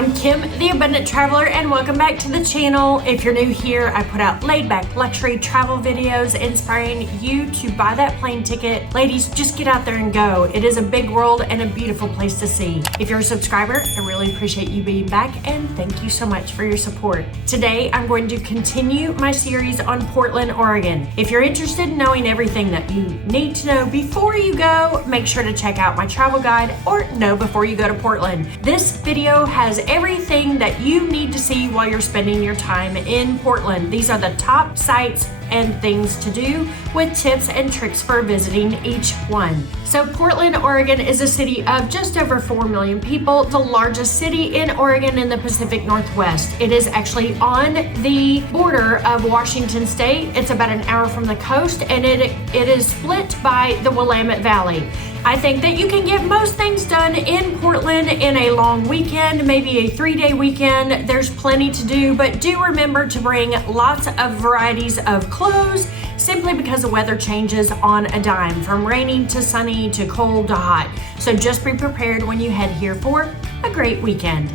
I'm Kim, the Abundant Traveler, and welcome back to the channel. If you're new here, I put out laid-back luxury travel videos inspiring you to buy that plane ticket. Ladies, just get out there and go. It is a big world and a beautiful place to see. If you're a subscriber, I really appreciate you being back, and thank you so much for your support. Today, I'm going to continue my series on Portland, Oregon. If you're interested in knowing everything that you need to know before you go, make sure to check out my travel guide or Know Before You Go to Portland. This video has everything that you need to see while you're spending your time in Portland. These are the top sites and things to do with tips and tricks for visiting each one. So Portland, Oregon is a city of just over 4 million people, the largest city in Oregon in the Pacific Northwest. It is actually on the border of Washington State. It's about an hour from the coast, and it is split by the Willamette Valley. I think that you can get most things done in Portland in a long weekend, maybe a 3-day weekend. There's plenty to do, but do remember to bring lots of varieties of clothes simply because the weather changes on a dime, from raining to sunny to cold to hot. So just be prepared when you head here for a great weekend.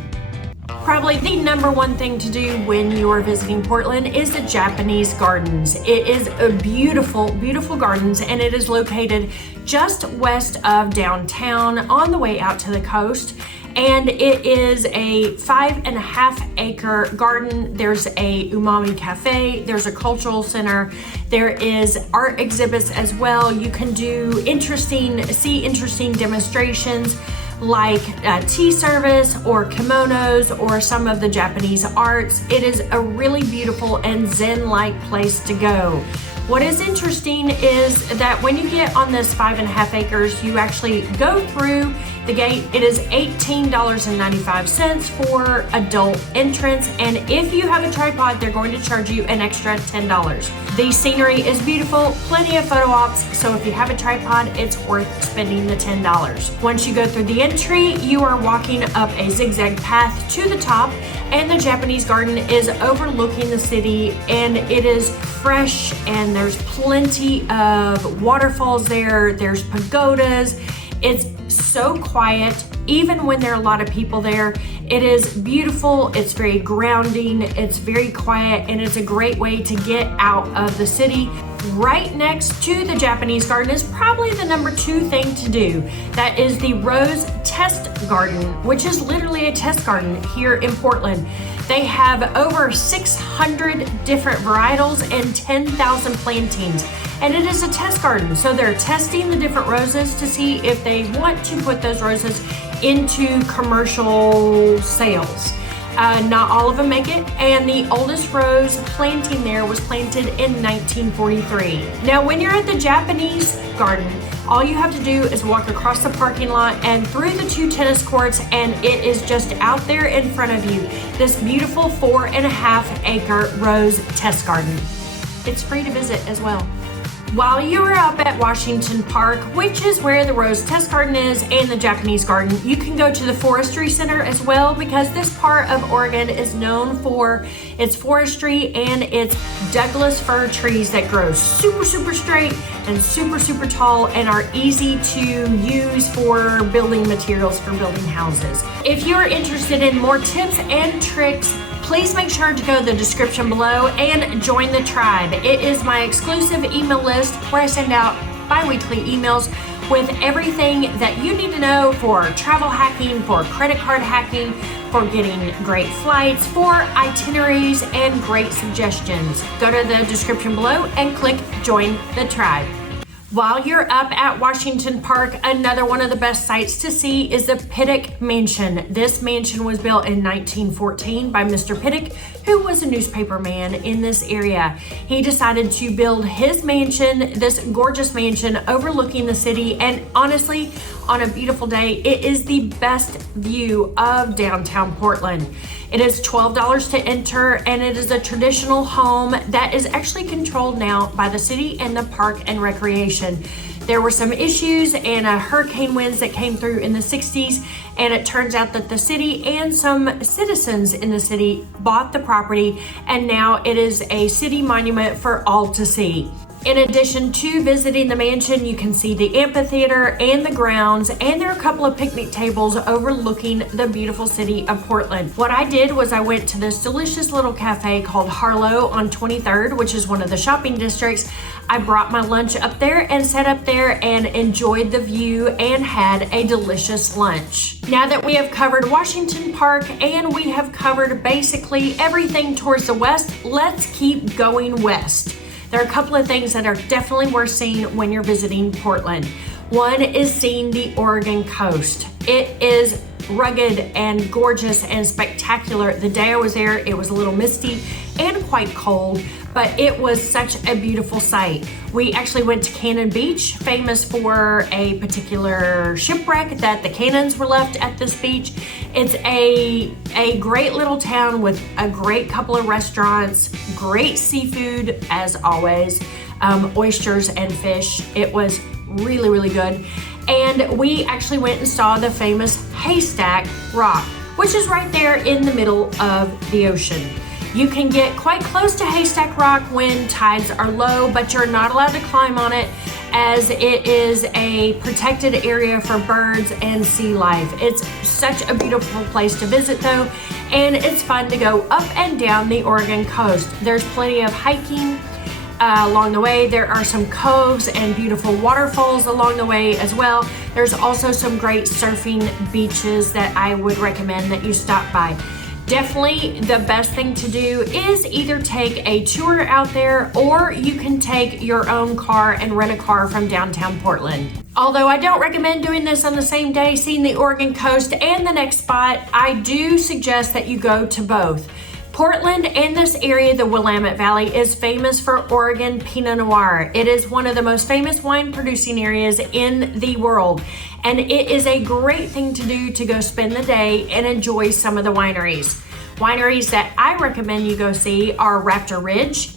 Probably the number one thing to do when you're visiting Portland is the Japanese Gardens. It is a beautiful, beautiful gardens, and it is located just west of downtown on the way out to the coast. And it is a 5.5 acre garden. There's a umami cafe, there's a cultural center, there is art exhibits as well. You can do interesting demonstrations like tea service or kimonos or some of the Japanese arts. It is a really beautiful and zen-like place to go. What is interesting is that when you get on this 5.5 acres, you actually go through the gate. It is $18.95 for adult entrance, and if you have a tripod, they're going to charge you an extra $10. The scenery is beautiful, plenty of photo ops, so if you have a tripod, it's worth spending the $10. Once you go through the entry, you are walking up a zigzag path to the top, and the Japanese garden is overlooking the city, and it is fresh, and there's plenty of waterfalls there. There's pagodas. It's so quiet, even when there are a lot of people there. It is beautiful, it's very grounding, it's very quiet, and it's a great way to get out of the city. Right next to the Japanese garden is probably the number 2 thing to do. That is the Rose Test Garden, which is literally a test garden here in Portland. They have over 600 different varietals and 10,000 plantings. And it is a test garden, so they're testing the different roses to see if they want to put those roses into commercial sales. Not all of them make it, and the oldest rose planting there was planted in 1943. Now, when you're at the Japanese garden, all you have to do is walk across the parking lot and through the 2 tennis courts, and it is just out there in front of you, this beautiful 4.5 acre rose test garden. It's free to visit as well. While you are up at Washington Park, which is where the Rose Test Garden is, and the Japanese Garden, you can go to the Forestry Center as well, because this part of Oregon is known for its forestry and its Douglas fir trees that grow super, super straight and super, super tall and are easy to use for building materials for building houses. If you're interested in more tips and tricks, please make sure to go to the description below and join the tribe. It is my exclusive email list where I send out bi-weekly emails with everything that you need to know for travel hacking, for credit card hacking, for getting great flights, for itineraries, and great suggestions. Go to the description below and click Join the Tribe. While you're up at Washington Park, another one of the best sights to see is the Pittock Mansion. This mansion was built in 1914 by Mr. Pittock, who was a newspaper man in this area. He decided to build his mansion, this gorgeous mansion overlooking the city, and honestly, on a beautiful day, it is the best view of downtown Portland. It is $12 to enter, and it is a traditional home that is actually controlled now by the city and the Park and Recreation. There were some issues and hurricane winds that came through in the 60s, and it turns out that the city and some citizens in the city bought the property, and now it is a city monument for all to see. In addition to visiting the mansion, you can see the amphitheater and the grounds, and there are a couple of picnic tables overlooking the beautiful city of Portland. What I did was I went to this delicious little cafe called Harlow on 23rd, which is one of the shopping districts. I brought my lunch up there and sat up there and enjoyed the view and had a delicious lunch. Now that we have covered Washington Park and we have covered basically everything towards the west, let's keep going west. There are a couple of things that are definitely worth seeing when you're visiting Portland. One is seeing the Oregon coast. It is rugged and gorgeous and spectacular. The day I was there, it was a little misty and quite cold, but it was such a beautiful sight. We actually went to Cannon Beach, famous for a particular shipwreck that the cannons were left at this beach. It's a great little town with a great couple of restaurants, great seafood as always, oysters and fish. It was really, really good. And we actually went and saw the famous Haystack rock, which is right there in the middle of the ocean. You can get quite close to Haystack Rock when tides are low, but you're not allowed to climb on it as it is a protected area for birds and sea life. It's such a beautiful place to visit though, and it's fun to go up and down the Oregon coast. There's plenty of hiking along the way. There are some coves and beautiful waterfalls along the way as well. There's also some great surfing beaches that I would recommend that you stop by. Definitely the best thing to do is either take a tour out there or you can take your own car and rent a car from downtown Portland. Although I don't recommend doing this on the same day, seeing the Oregon coast and the next spot, I do suggest that you go to both. Portland and this area, the Willamette Valley, is famous for Oregon Pinot Noir. It is one of the most famous wine producing areas in the world. And it is a great thing to do to go spend the day and enjoy some of the wineries. Wineries that I recommend you go see are Raptor Ridge.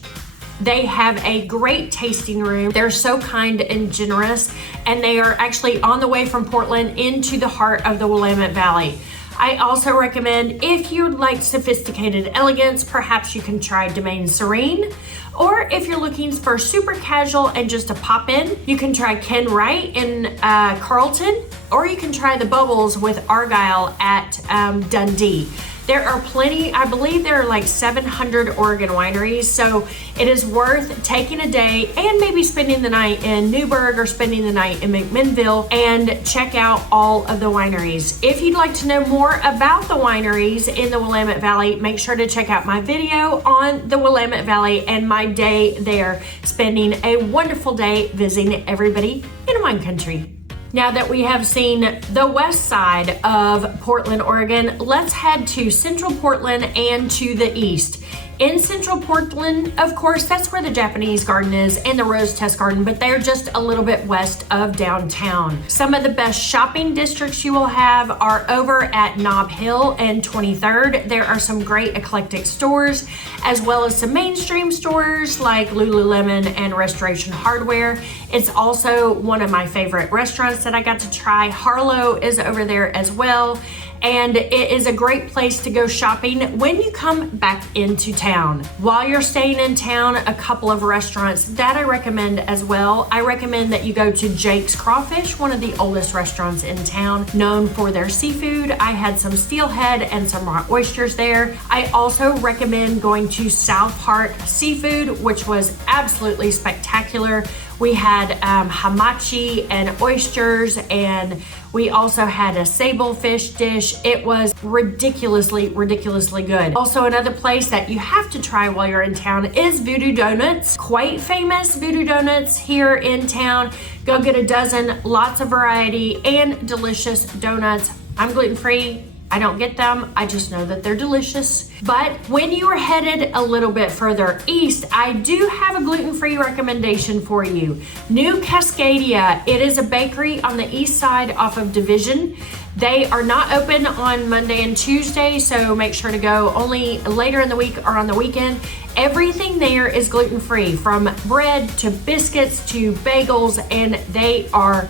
They have a great tasting room. They're so kind and generous, and they are actually on the way from Portland into the heart of the Willamette Valley. I also recommend, if you'd like sophisticated elegance, perhaps you can try Domaine Serene. Or if you're looking for super casual and just a pop in, you can try Ken Wright in Carlton, or you can try the Bubbles with Argyle at Dundee. There are plenty, I believe there are like 700 Oregon wineries, so it is worth taking a day and maybe spending the night in Newburgh or spending the night in McMinnville and check out all of the wineries. If you'd like to know more about the wineries in the Willamette Valley, make sure to check out my video on the Willamette Valley and my day there, spending a wonderful day visiting everybody in wine country. Now that we have seen the west side of Portland, Oregon, let's head to central Portland and to the east. In central Portland, of course, that's where the Japanese garden is and the Rose Test Garden, but they're just a little bit west of downtown. Some of the best shopping districts you will have are over at Nob Hill and 23rd. There are some great eclectic stores, as well as some mainstream stores like Lululemon and Restoration Hardware. It's also one of my favorite restaurants that I got to try. Harlow is over there as well. And it is a great place to go shopping when you come back into town. While you're staying in town, a couple of restaurants that I recommend as well. I recommend that you go to Jake's Crawfish, one of the oldest restaurants in town, known for their seafood. I had some steelhead and some raw oysters there. I also recommend going to South Park Seafood, which was absolutely spectacular. We had hamachi and oysters, and we also had a sable fish dish. It was ridiculously, ridiculously good. Also, another place that you have to try while you're in town is VooDoo Donuts. Quite famous VooDoo Donuts here in town. Go get a dozen, lots of variety and delicious donuts. I'm gluten-free. I don't get them, I just know that they're delicious. But when you are headed a little bit further east, I do have a gluten-free recommendation for you. New Cascadia, it is a bakery on the east side off of Division. They are not open on Monday and Tuesday, so make sure to go only later in the week or on the weekend. Everything there is gluten-free, from bread to biscuits to bagels, and they are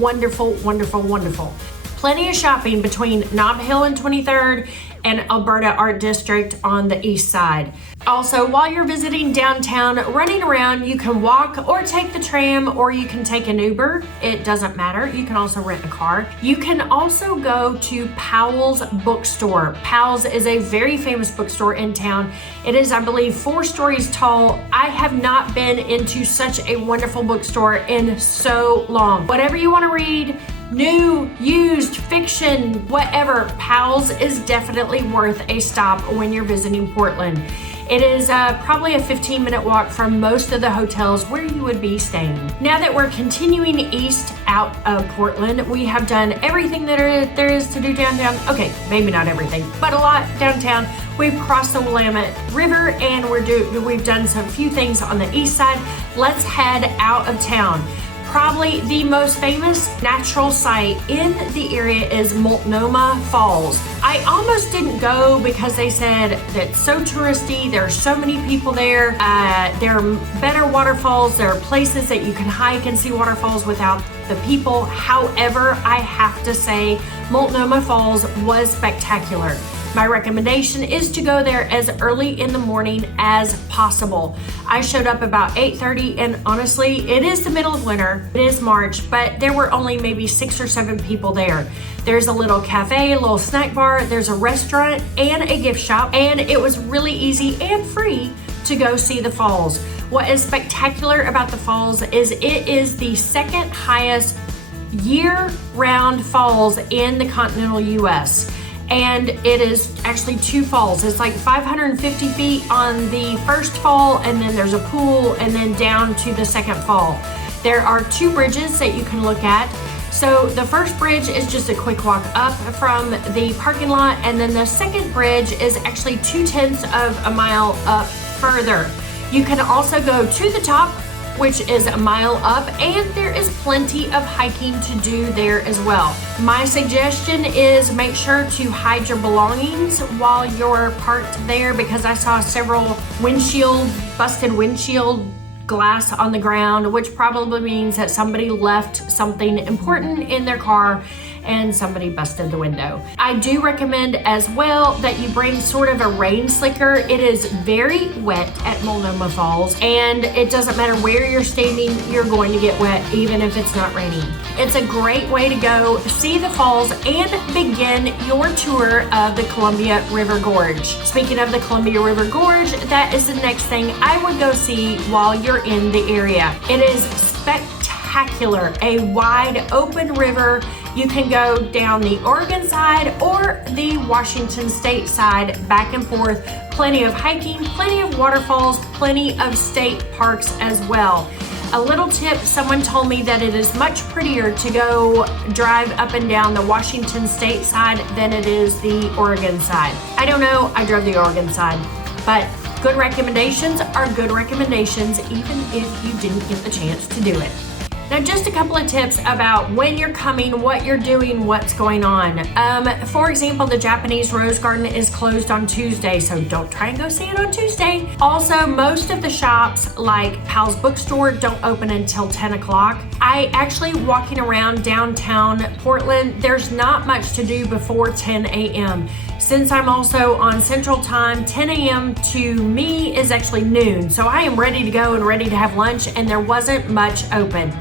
wonderful, wonderful, wonderful. Plenty of shopping between Nob Hill and 23rd and Alberta Art District on the east side. Also, while you're visiting downtown, running around, you can walk or take the tram, or you can take an Uber. It doesn't matter. You can also rent a car. You can also go to Powells Bookstore. Powells is a very famous bookstore in town. It is, I believe, 4 stories tall. I have not been into such a wonderful bookstore in so long. Whatever you want to read, new, used, fiction, whatever, Powells is definitely worth a stop when you're visiting Portland. It is probably a 15-minute walk from most of the hotels where you would be staying. Now that we're continuing east out of Portland, we have done everything that there is to do downtown. Okay, maybe not everything, but a lot downtown. We've crossed the Willamette River, and we've done some few things on the east side. Let's head out of town. Probably the most famous natural site in the area is Multnomah Falls. I almost didn't go because they said that it's so touristy, there are so many people there. There are better waterfalls, there are places that you can hike and see waterfalls without the people. However, I have to say Multnomah Falls was spectacular. My recommendation is to go there as early in the morning as possible. I showed up about 8:30, and honestly, it is the middle of winter. It is March, but there were only maybe 6 or 7 people there. There's a little cafe, a little snack bar, there's a restaurant and a gift shop, and it was really easy and free to go see the falls. What is spectacular about the falls is it is the second highest year-round falls in the continental US. And it is actually 2 falls. It's like 550 feet on the first fall, and then there's a pool, and then down to the second fall. There are 2 bridges that you can look at. So the first bridge is just a quick walk up from the parking lot, and then the second bridge is actually 2/10 of a mile up further. You can also go to the top, which is a mile up, and there is plenty of hiking to do there as well. My suggestion is make sure to hide your belongings while you're parked there, because I saw several busted windshield glass on the ground, which probably means that somebody left something important in their car and somebody busted the window. I do recommend as well that you bring sort of a rain slicker. It is very wet at Multnomah Falls, and it doesn't matter where you're standing, you're going to get wet even if it's not raining. It's a great way to go see the falls and begin your tour of the Columbia River Gorge. Speaking of the Columbia River Gorge, that is the next thing I would go see while you're in the area. It is spectacular, a wide open river. You can go down the Oregon side or the Washington State side, back and forth. Plenty of hiking, plenty of waterfalls, plenty of state parks as well. A little tip, someone told me that it is much prettier to go drive up and down the Washington State side than it is the Oregon side. I don't know, I drove the Oregon side, but good recommendations are good recommendations even if you didn't get the chance to do it. Now, just a couple of tips about when you're coming, what you're doing, what's going on. For example, the Japanese Rose Garden is closed on Tuesday, so don't try and go see it on Tuesday. Also, most of the shops like Powells Bookstore don't open until 10 o'clock. Walking around downtown Portland, there's not much to do before 10 a.m. Since I'm also on Central Time, 10 a.m. to me is actually noon. So I am ready to go and ready to have lunch, and there wasn't much open.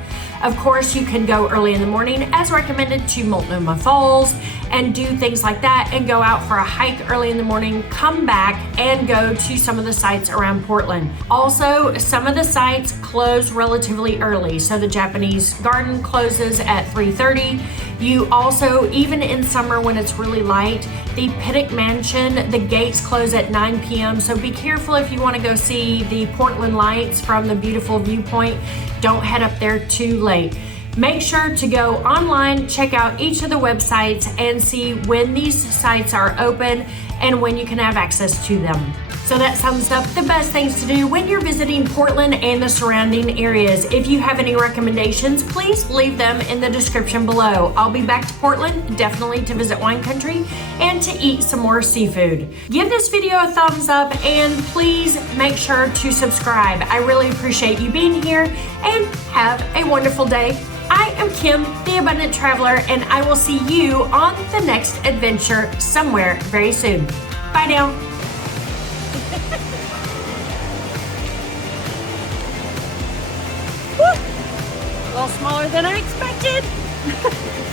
Of course, you can go early in the morning, as recommended, to Multnomah Falls and do things like that, and go out for a hike early in the morning, come back and go to some of the sites around Portland. Also, some of the sites close relatively early. So the Japanese Garden closes at 3:30. You also, even in summer when it's really light, the Pittock Mansion, the gates close at 9 p.m. So be careful if you want to go see the Portland lights from the beautiful viewpoint. Don't head up there too late. Make sure to go online, check out each of the websites, and see when these sites are open and when you can have access to them. So that sums up the best things to do when you're visiting Portland and the surrounding areas. If you have any recommendations, please leave them in the description below. I'll be back to Portland, definitely to visit wine country and to eat some more seafood. Give this video a thumbs up and please make sure to subscribe. I really appreciate you being here, and have a wonderful day. I am Kim, the Abundant Traveler, and I will see you on the next adventure somewhere very soon. Bye now. A little smaller than I expected.